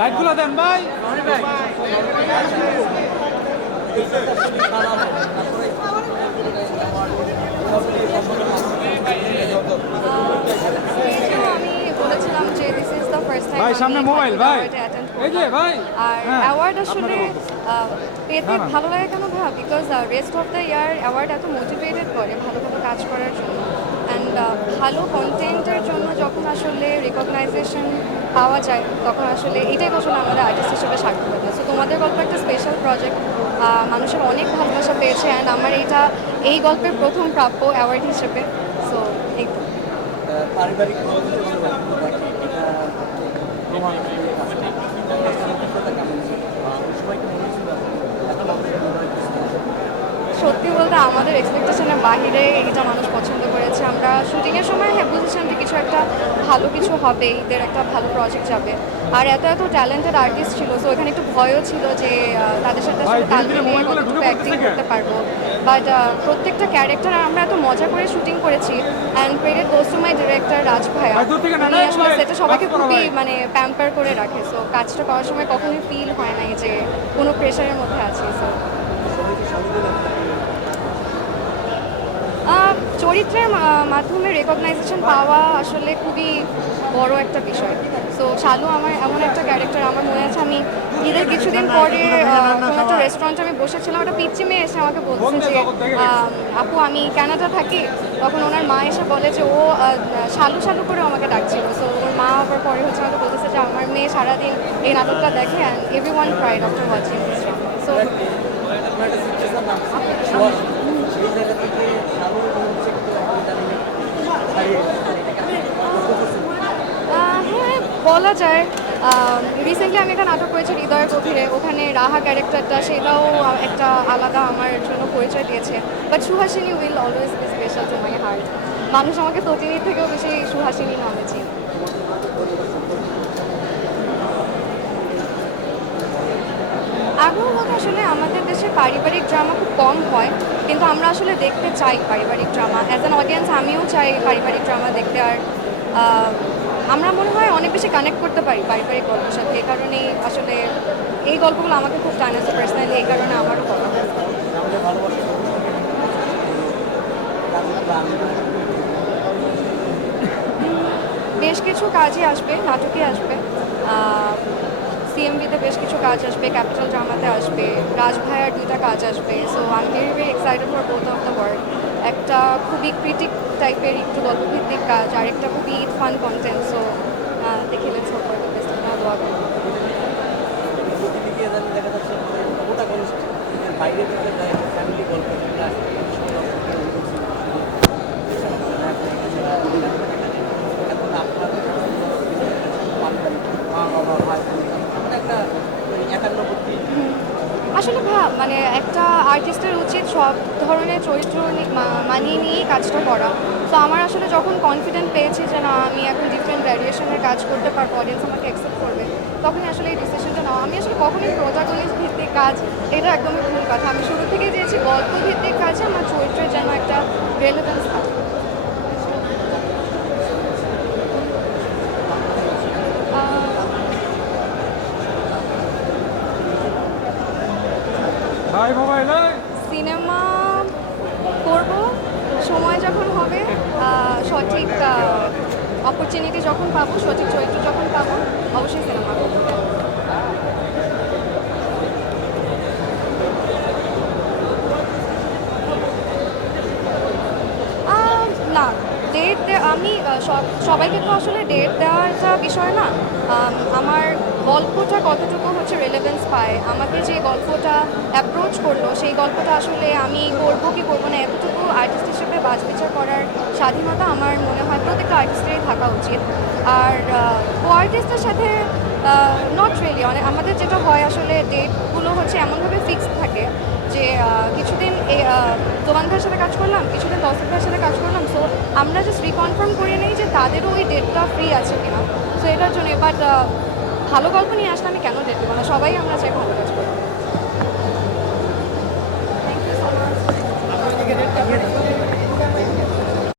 লাইটগুলো দেন ভাই। আমি বলেছিলাম যে this is the first time ভাই সামনে মোবাইল ভাই, এই যে ভাই। আর অ্যাওয়ার্ড আসলে পেতে ভালো লাগে কেন ভাব, because rest of the year award এত মোটিভেটেড করে ভালো ভালো কাজ করার জন্য, অ্যান্ড ভালো কন্টেন্টের জন্য যখন আসলে রিকগনাইজেশন পাওয়া যায় তখন আসলে এটাই আসলে আমাদের আর্টিস্ট হিসেবে সার্থকতা। সো তোমাদের গল্প একটা স্পেশাল প্রজেক্ট, মানুষের অনেক ভালোবাসা পেয়েছে, অ্যান্ড আমার এই গল্পের প্রথম প্রাপ্য অ্যাওয়ার্ড হিসেবে। সো এই তো পারিবারিক সত্যি বলতে আমাদের এক্সপেকটেশনের বাইরে এটা মানুষ পছন্দ করেছে। আমরা শুটিংয়ের সময় বুঝেছিলাম যে কিছু একটা ভালো কিছু হবে, এদের একটা ভালো প্রজেক্ট যাবে, আর এত এত ট্যালেন্টেড আর্টিস্ট ছিল, সো এখানে একটু ভয়ও ছিল যে তাদের সাথে আসলে তাল মিলিয়ে কতটুকু অ্যাক্টিং করতে পারবো। বাট প্রত্যেকটা ক্যারেক্টার আমরা এত মজা করে শুটিং করেছি, and credit goes to my director Raj ভাইয়া। উনি আসলে সেটা সবাইকে খুবই মানে প্যাম্পার করে রাখে, সো কাজটা করার সময় কখনোই ফিল হয় নাই যে কোনো প্রেশারের মধ্যে আছি। সো চরিত্রের মাধ্যমে রেকগনাইজেশন পাওয়া আসলে খুবই বড় একটা বিষয়। সো শালু আমার এমন একটা ক্যারেক্টার, আমার মনে আছে আমি ঈদের কিছুদিন পরে কোনো একটা রেস্টুরেন্টে আমি বসেছিলাম, একটা পিচ্চি মেয়ে এসে আমাকে বলছে যে আপু আমি ক্যানাডা থাকি, তখন ওনার মা এসে বলে যে ও শালু শালু করে আমাকে ডাকছিল। সো ওর মা আবার পরে হচ্ছে আমাকে বলতেছে যে আমার মেয়ে সারাদিন এই নাটকটা দেখে, and every one cried after watching this. So হ্যাঁ বলা যায়। রিসেন্টলি আমি একটা নাটক করেছি হৃদয়ের গভীরে, ওখানে রাহা ক্যারেক্টারটা সেটাও একটা আলাদা আমার জন্য পরিচয় দিয়েছে। But Suhasini will always be special to my heart. মানুষ আমাকে তটিনীর থেকেও বেশি সুহাসিনী নামে চিনি। আগ্রহ বলতে আসলে আমাদের দেশে পারিবারিক ড্রামা খুব কম হয়, কিন্তু আমরা আসলে দেখতে চাই পারিবারিক ড্রামা। অ্যাজ অ্যান অডিয়েন্স আমিও চাই পারিবারিক ড্রামা দেখতে, আর আমরা মনে হয় অনেক বেশি কানেক্ট করতে পারি পারিবারিক গল্পের সাথে। এই কারণেই আসলে এই গল্পগুলো আমাকে খুব টানেছে পার্সোনালি, এই কারণে আমারও করা। বেশ কিছু কাজই আসবে, নাটকে আসবে, সিএমবিতে বেশ কিছু কাজ আসবে, ক্যাপিটাল ড্রামাতে আসবে, রাজ ভাইয়ার 2টা কাজ আসবে। So I am very very excited for both of the work. একটা খুবই ক্রিটিক টাইপের একটু গল্পভিত্তিক কাজ, আর একটা খুবই ফান কন্টেন্ট। সো দেখে let's hope for the best. দোয়া করব। বাইরে ফ্যামিলি গল্প আসলে মানে একটা আর্টিস্টের উচিত সব ধরনের চরিত্র মানিয়ে নিয়েই কাজটা করা। তো আমার আসলে যখন কনফিডেন্ট পেয়েছি যে না আমি এখন ডিফারেন্ট ভ্যারিয়েশনের কাজ করতে পারবো, অডিয়েন্স আমাকে অ্যাকসেপ্ট করবে, তখনই আসলে এই ডিসিশনটা নেওয়া। আমি আসলে কখনোই প্রোটাগনিস্ট ভিত্তিক কাজ, এটা একদমই ভুল কথা। আমি শুরু থেকেই চেয়েছি গল্প ভিত্তিক কাজে আমার চরিত্রের যেন একটা রেলেভেন্স থাকে। ভাই মোবাইল সিনেমা করব সময় যখন হবে, সঠিক অপরচুনিটি যখন পাবো, সঠিক চরিত্র যখন পাবো, অবশ্যই সিনেমা করবো। না, ডেট আমি সবাইকে তো আসলে ডেট দেওয়াটা বিষয় না। আমার গল্পটা কতটুকু হচ্ছে রেলেভেন্স পায়, আমাকে যে গল্পটা অ্যাপ্রোচ করলো সেই গল্পটা আসলে আমি করবো কি করবো না, এতটুকু আর্টিস্ট হিসেবে বাছবিচার করার স্বাধীনতা আমার মনে হয় প্রত্যেকটা আর্টিস্টেরই থাকা উচিত। আর কো আর্টিস্টের সাথে নট রিয়েলি, আমাদের যেটা হয় আসলে ডেটগুলো হচ্ছে এমনভাবে ফিক্সড থাকে যে কিছুদিন দোকান ভাইয়ের সাথে কাজ করলাম, কিছুদিন দর্শক ভাইয়ের সাথে কাজ করলাম। সো আমরা জাস্ট রিকনফার্ম করে নিই যে তাদেরও ওই ডেটটা ফ্রি আছে কিনা। সো এটার জন্য, বাট ভালো গল্প নিয়ে আসলে আমি কেন ডেট দেবো না, সবাই আমরা চাই ভালো কাজ করবো। Thank you so much.